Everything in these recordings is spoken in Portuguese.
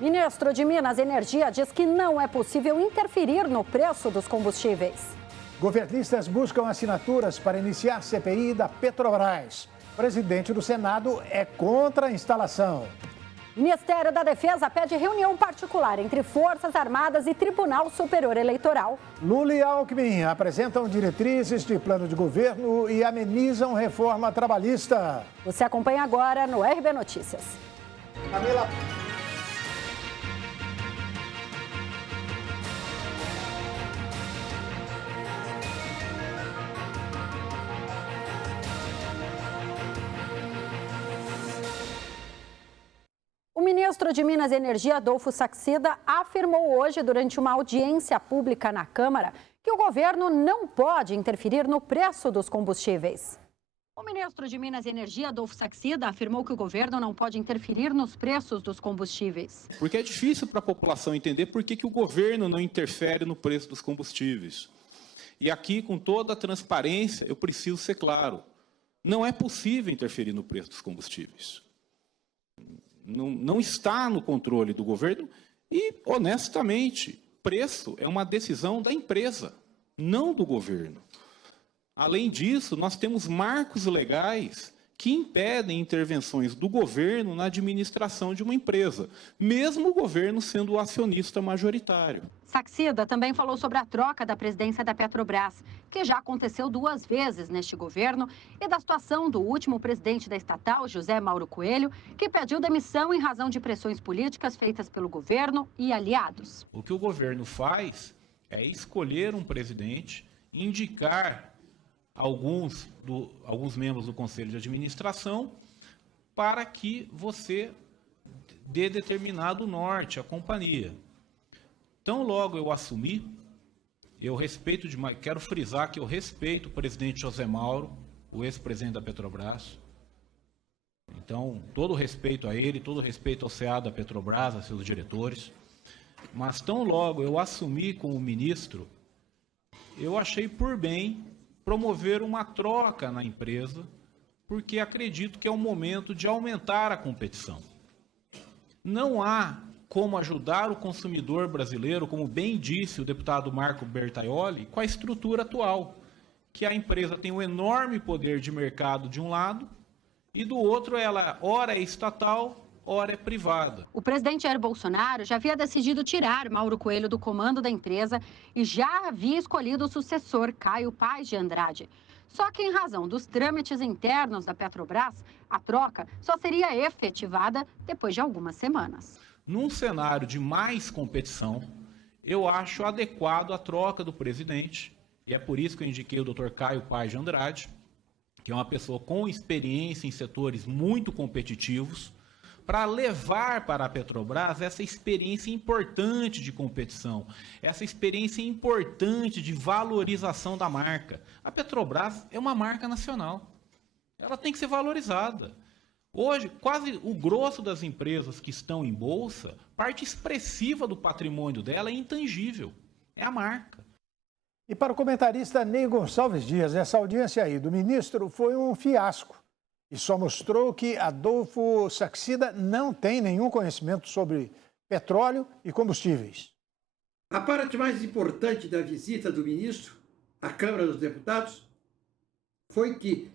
Ministro de Minas e Energia diz que não é possível interferir no preço dos combustíveis. Governistas buscam assinaturas para iniciar CPI da Petrobras. O presidente do Senado é contra a instalação. Ministério da Defesa pede reunião particular entre Forças Armadas e Tribunal Superior Eleitoral. Lula e Alckmin apresentam diretrizes de plano de governo e amenizam reforma trabalhista. Você acompanha agora no RB Notícias. Camila. O ministro de Minas e Energia, Adolfo Saxida, afirmou hoje, durante uma audiência pública na Câmara, que o governo não pode interferir no preço dos combustíveis. O ministro de Minas e Energia, Adolfo Saxida, afirmou que o governo não pode interferir nos preços dos combustíveis. Porque é difícil para a população entender por que o governo não interfere no preço dos combustíveis. E aqui, com toda a transparência, eu preciso ser claro. Não é possível interferir no preço dos combustíveis. Não está no controle do governo e, honestamente, preço é uma decisão da empresa, não do governo. Além disso, nós temos marcos legais que impedem intervenções do governo na administração de uma empresa, mesmo o governo sendo o acionista majoritário. Saxida também falou sobre a troca da presidência da Petrobras, que já aconteceu 2 vezes neste governo, e da situação do último presidente da estatal, José Mauro Coelho, que pediu demissão em razão de pressões políticas feitas pelo governo e aliados. O que o governo faz é escolher um presidente, indicar alguns membros do Conselho de Administração para que você dê determinado norte à companhia. Tão logo eu assumi, eu respeito demais, quero frisar que eu respeito o presidente José Mauro, o ex-presidente da Petrobras. Então, todo respeito a ele, todo respeito ao CA da Petrobras, a seus diretores. Mas tão logo eu assumi como ministro, eu achei por bem promover uma troca na empresa, porque acredito que é o momento de aumentar a competição. Não há como ajudar o consumidor brasileiro, como bem disse o deputado Marco Bertaioli, com a estrutura atual, que a empresa tem um enorme poder de mercado de um lado, e do outro ela ora é estatal, ora é privada. O presidente Jair Bolsonaro já havia decidido tirar Mauro Coelho do comando da empresa e já havia escolhido o sucessor, Caio Paes de Andrade. Só que, em razão dos trâmites internos da Petrobras, a troca só seria efetivada depois de algumas semanas. Num cenário de mais competição, eu acho adequado a troca do presidente, e é por isso que eu indiquei o Dr. Caio Paes de Andrade, que é uma pessoa com experiência em setores muito competitivos, para levar para a Petrobras essa experiência importante de competição, essa experiência importante de valorização da marca. A Petrobras é uma marca nacional, ela tem que ser valorizada. Hoje, quase o grosso das empresas que estão em bolsa, parte expressiva do patrimônio dela é intangível, é a marca. E para o comentarista Ney Gonçalves Dias, essa audiência aí do ministro foi um fiasco. E só mostrou que Adolfo Saxida não tem nenhum conhecimento sobre petróleo e combustíveis. A parte mais importante da visita do ministro à Câmara dos Deputados foi que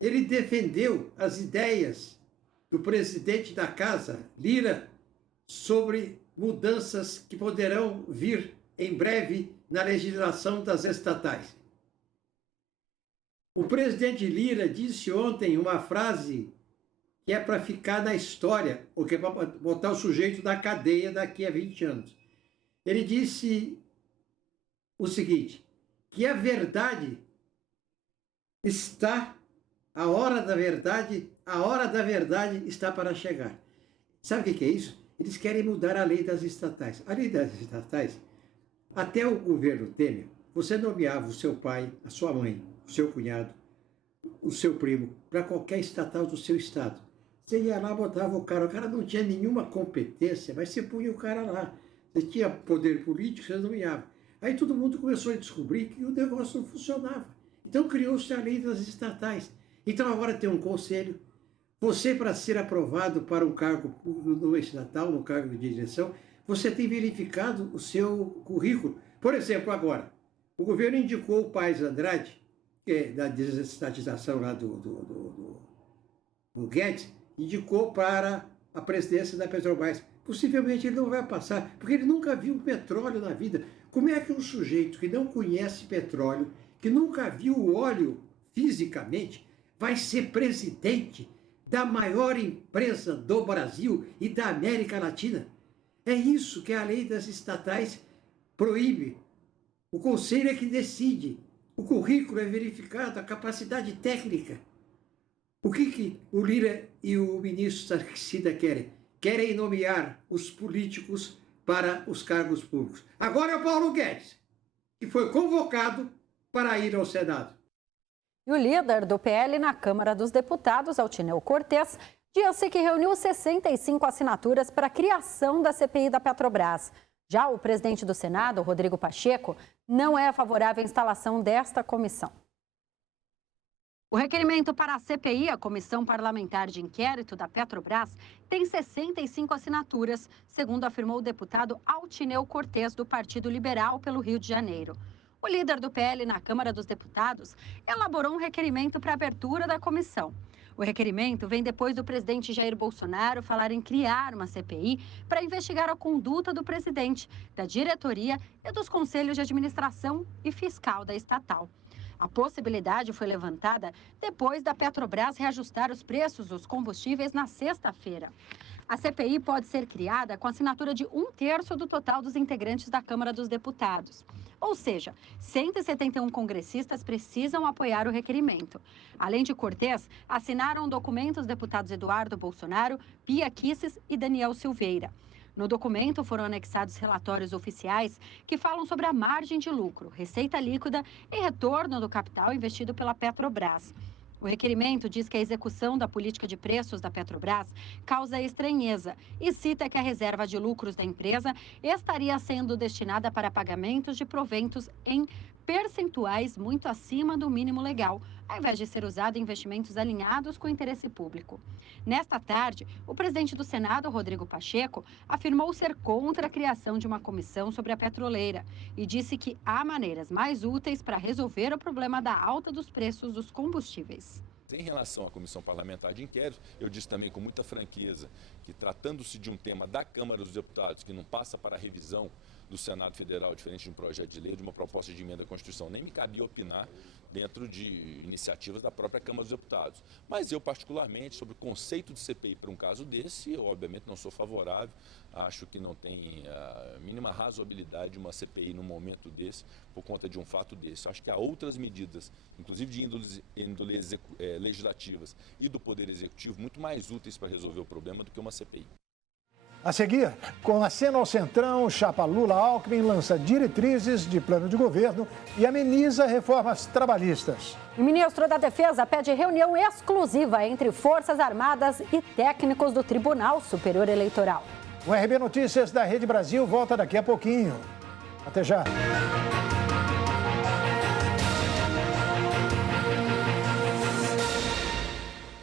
ele defendeu as ideias do presidente da Casa, Lira, sobre mudanças que poderão vir em breve na legislação das estatais. O presidente Lira disse ontem uma frase que é para ficar na história, ou que é para botar o sujeito na cadeia daqui a 20 anos. Ele disse o seguinte, que a verdade está, a hora da verdade está para chegar. Sabe o que é isso? Eles querem mudar a lei das estatais. A lei das estatais, até o governo Temer, você nomeava o seu pai, a sua mãe, o seu cunhado, o seu primo, para qualquer estatal do seu estado. Você ia lá, botava o cara não tinha nenhuma competência, mas você punha o cara lá. Você tinha poder político, você nomeava. Aí todo mundo começou a descobrir que o negócio não funcionava. Então criou-se a lei das estatais. Então agora tem um conselho, Você, para ser aprovado para um cargo no estatal, no cargo de direção, você tem verificado o seu currículo. Por exemplo, agora, o governo indicou o Paes Andrade, que é da desestatização lá do Guedes, indicou para a presidência da Petrobras. Possivelmente ele não vai passar, porque ele nunca viu petróleo na vida. Como é que um sujeito que não conhece petróleo, que nunca viu o óleo fisicamente, vai ser presidente da maior empresa do Brasil e da América Latina? É isso que a lei das estatais proíbe. O conselho é que decide. O currículo é verificado, a capacidade técnica. O que o Lira e o ministro Saxida querem? Querem nomear os políticos para os cargos públicos. Agora é o Paulo Guedes, que foi convocado para ir ao Senado. E o líder do PL na Câmara dos Deputados, Altineu Cortes, disse que reuniu 65 assinaturas para a criação da CPI da Petrobras. Já o presidente do Senado, Rodrigo Pacheco, não é favorável à instalação desta comissão. O requerimento para a CPI, a Comissão Parlamentar de Inquérito da Petrobras, tem 65 assinaturas, segundo afirmou o deputado Altineu Cortes, do Partido Liberal pelo Rio de Janeiro. O líder do PL na Câmara dos Deputados elaborou um requerimento para a abertura da comissão. O requerimento vem depois do presidente Jair Bolsonaro falar em criar uma CPI para investigar a conduta do presidente, da diretoria e dos conselhos de administração e fiscal da estatal. A possibilidade foi levantada depois da Petrobras reajustar os preços dos combustíveis na sexta-feira. A CPI pode ser criada com a assinatura de 1/3 do total dos integrantes da Câmara dos Deputados. Ou seja, 171 congressistas precisam apoiar o requerimento. Além de Cortes, assinaram o documento os deputados Eduardo Bolsonaro, Bia Kicis e Daniel Silveira. No documento foram anexados relatórios oficiais que falam sobre a margem de lucro, receita líquida e retorno do capital investido pela Petrobras. O requerimento diz que a execução da política de preços da Petrobras causa estranheza e cita que a reserva de lucros da empresa estaria sendo destinada para pagamentos de proventos em percentuais muito acima do mínimo legal, ao invés de ser usado em investimentos alinhados com o interesse público. Nesta tarde, o presidente do Senado, Rodrigo Pacheco, afirmou ser contra a criação de uma comissão sobre a petroleira e disse que há maneiras mais úteis para resolver o problema da alta dos preços dos combustíveis. Em relação à Comissão Parlamentar de Inquérito, eu disse também com muita franqueza que, tratando-se de um tema da Câmara dos Deputados, que não passa para a revisão do Senado Federal, diferente de um projeto de lei, de uma proposta de emenda à Constituição, nem me cabia opinar dentro de iniciativas da própria Câmara dos Deputados. Mas eu, particularmente, sobre o conceito de CPI para um caso desse, eu, obviamente, não sou favorável. Acho que não tem a mínima razoabilidade de uma CPI num momento desse, por conta de um fato desse. Acho que há outras medidas, inclusive de índole legislativas e do Poder Executivo, muito mais úteis para resolver o problema do que uma CPI. A seguir, com aceno ao centrão, chapa Lula-Alckmin lança diretrizes de plano de governo e ameniza reformas trabalhistas. O ministro da Defesa pede reunião exclusiva entre Forças Armadas e técnicos do Tribunal Superior Eleitoral. O RB Notícias da Rede Brasil volta daqui a pouquinho. Até já.